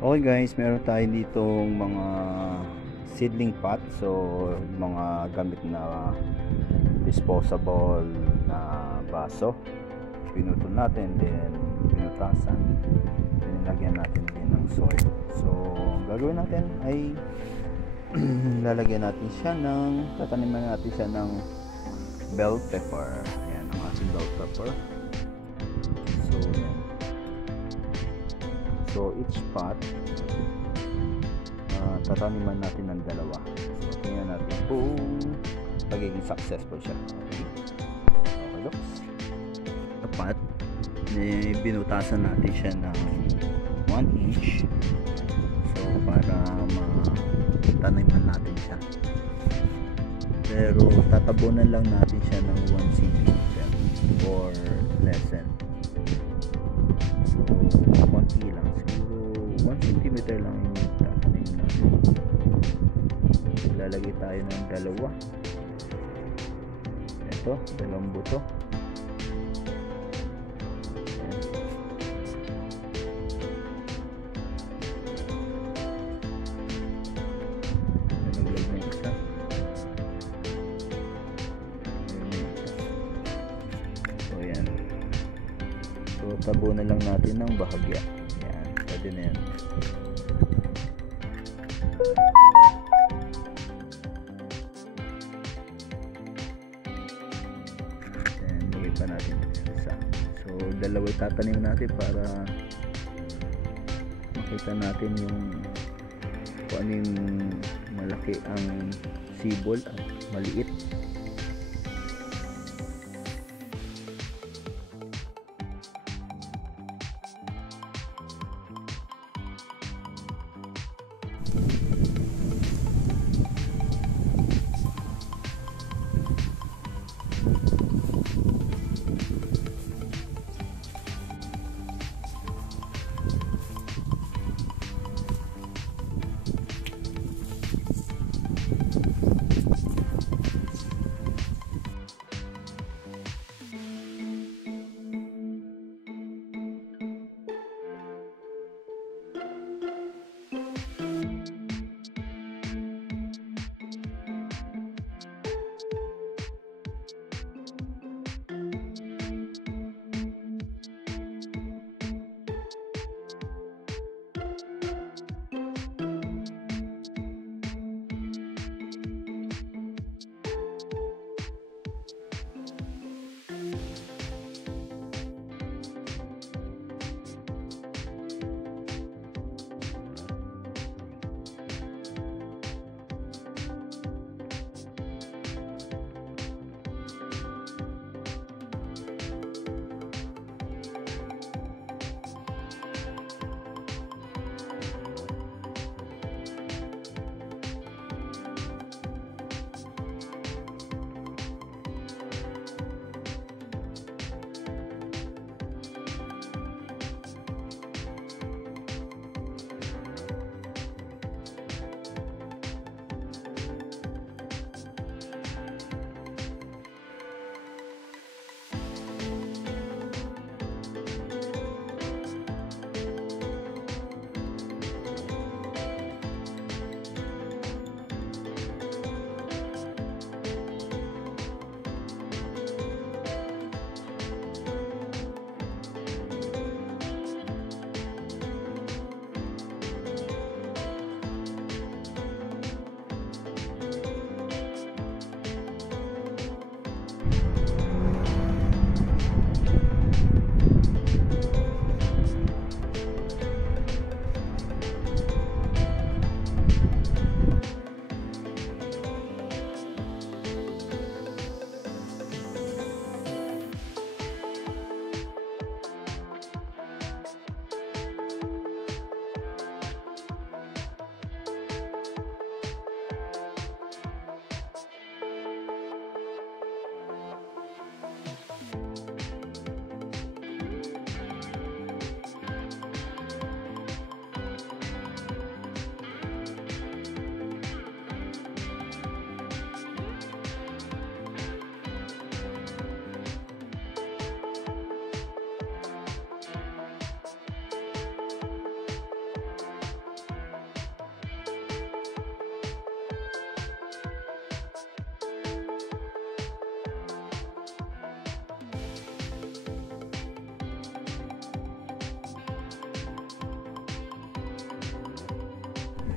Okay guys, meron tayo ditong mga seedling pot. So, mga gamit na disposable na baso. Pinutol natin, then pinutasan. Nilagyan natin din ng soil. So, ang gagawin natin ay lalagyan natin siya tataniman natin siya ng bell pepper. Ayan ang ating bell pepper. So, yan. So each pot tataniman natin ng dalawa. So tingnan natin kung magiging successful siya. Okay looks. Sa pot, binutasan natin siya ng 1 inch. So para mataniman natin siya. Pero tatabunan lang natin siya ng 1 cm or less than. So konti lang, siguro 1 cm lang yung tatanim natin. Lalagay tayo ng dalawa. Ito, dalawang buto. Nalaglag na isa. So yan. So tabunan lang natin ng bahagya. Yan, pwede na yan. Then lagay pa natin isa. So dalawa tatanim natin para makita natin yung kung ano yung malaki ang sibol at maliit.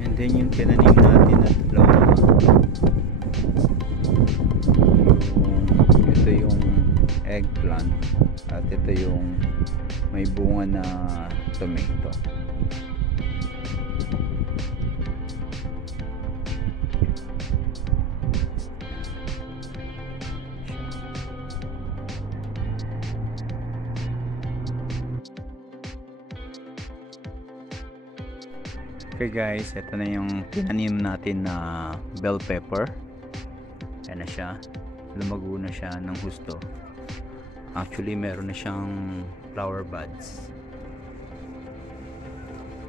And then yung tinanim natin na dalawa, ito yung eggplant at ito yung may bunga na tomato. Okay guys, ito na yung tinanim natin na bell pepper. Ayan na siya, lumago na siya ng husto. Actually meron na siyang flower buds,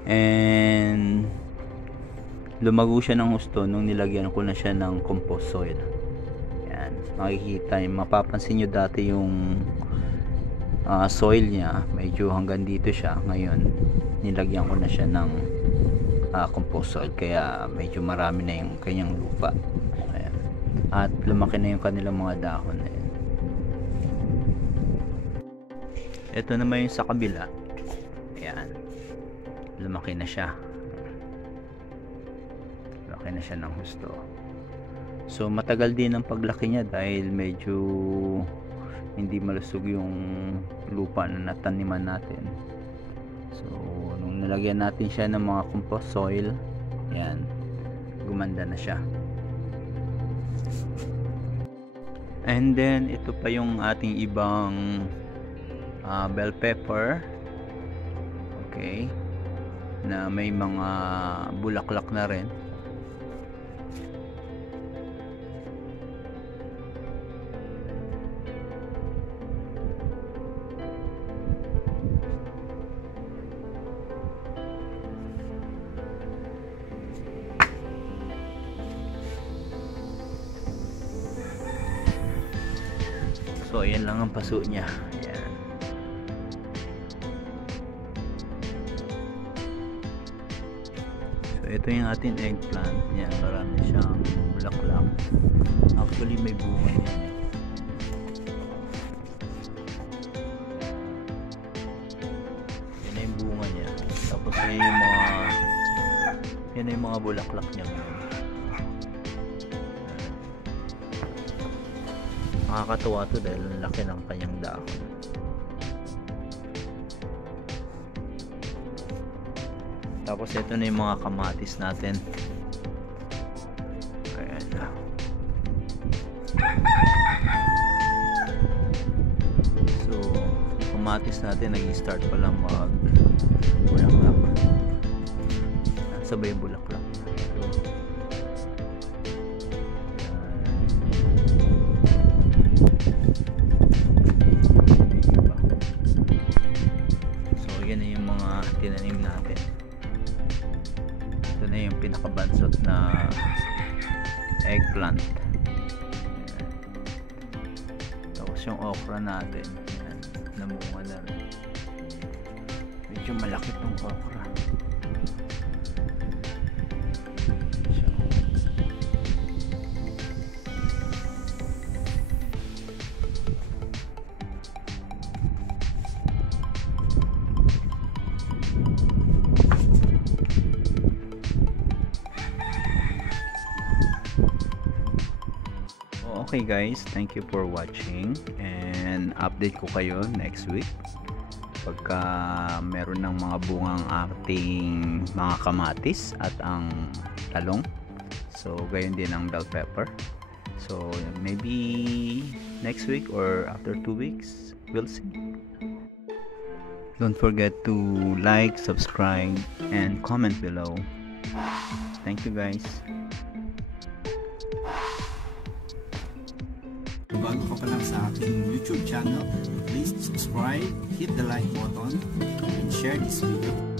and lumago siya ng husto nung nilagyan ko na siya ng compost soil. Ayan, makikita, mapapansin nyo dati yung soil niya medyo hanggang dito siya. Ngayon nilagyan ko na siya ng compost soil, kaya medyo marami na yung kanyang lupa. Ayan. At lumaki na yung kanilang mga dahon. Ayan. Ito naman yung sa kabila. Ayan, lumaki na siya, lumaki na siya ng husto. So matagal din ang paglaki niya dahil medyo hindi malusog yung lupa na nataniman natin. So nung nilagyan natin siya ng mga compost soil, ayan, gumanda na siya. And then ito pa yung ating ibang bell pepper, okay, na may mga bulaklak na rin. So ayan lang ang paso niya. Ayan. So ito yung ating eggplant. Yan, marami siyang bulaklak. Actually may bunga yan. Yan na yung bunga niya. Tapos yan yung mga bulaklak niya. Nakakatuwa to dahil ang laki ng kanyang dahon. Tapos ito na yung mga kamatis natin. Ayan. So kamatis natin nag-start pa lang mag bulaklak. Sabay yung bulaklak. Tinanim natin. Ito na yung pinakabansot na eggplant. Tapos yung okra natin, yan, namunga na rin. Medyo malaki tong okra. Okay guys, thank you for watching, and update ko kayo next week pagka meron ng mga bungang ating mga kamatis at ang talong. So gayon din ang bell pepper. So maybe next week or after 2 weeks, we'll see. Don't forget to like, subscribe, and comment below. Thank you guys. Kung bago ka pa lang sa aking YouTube channel, please subscribe, hit the like button, and share this video.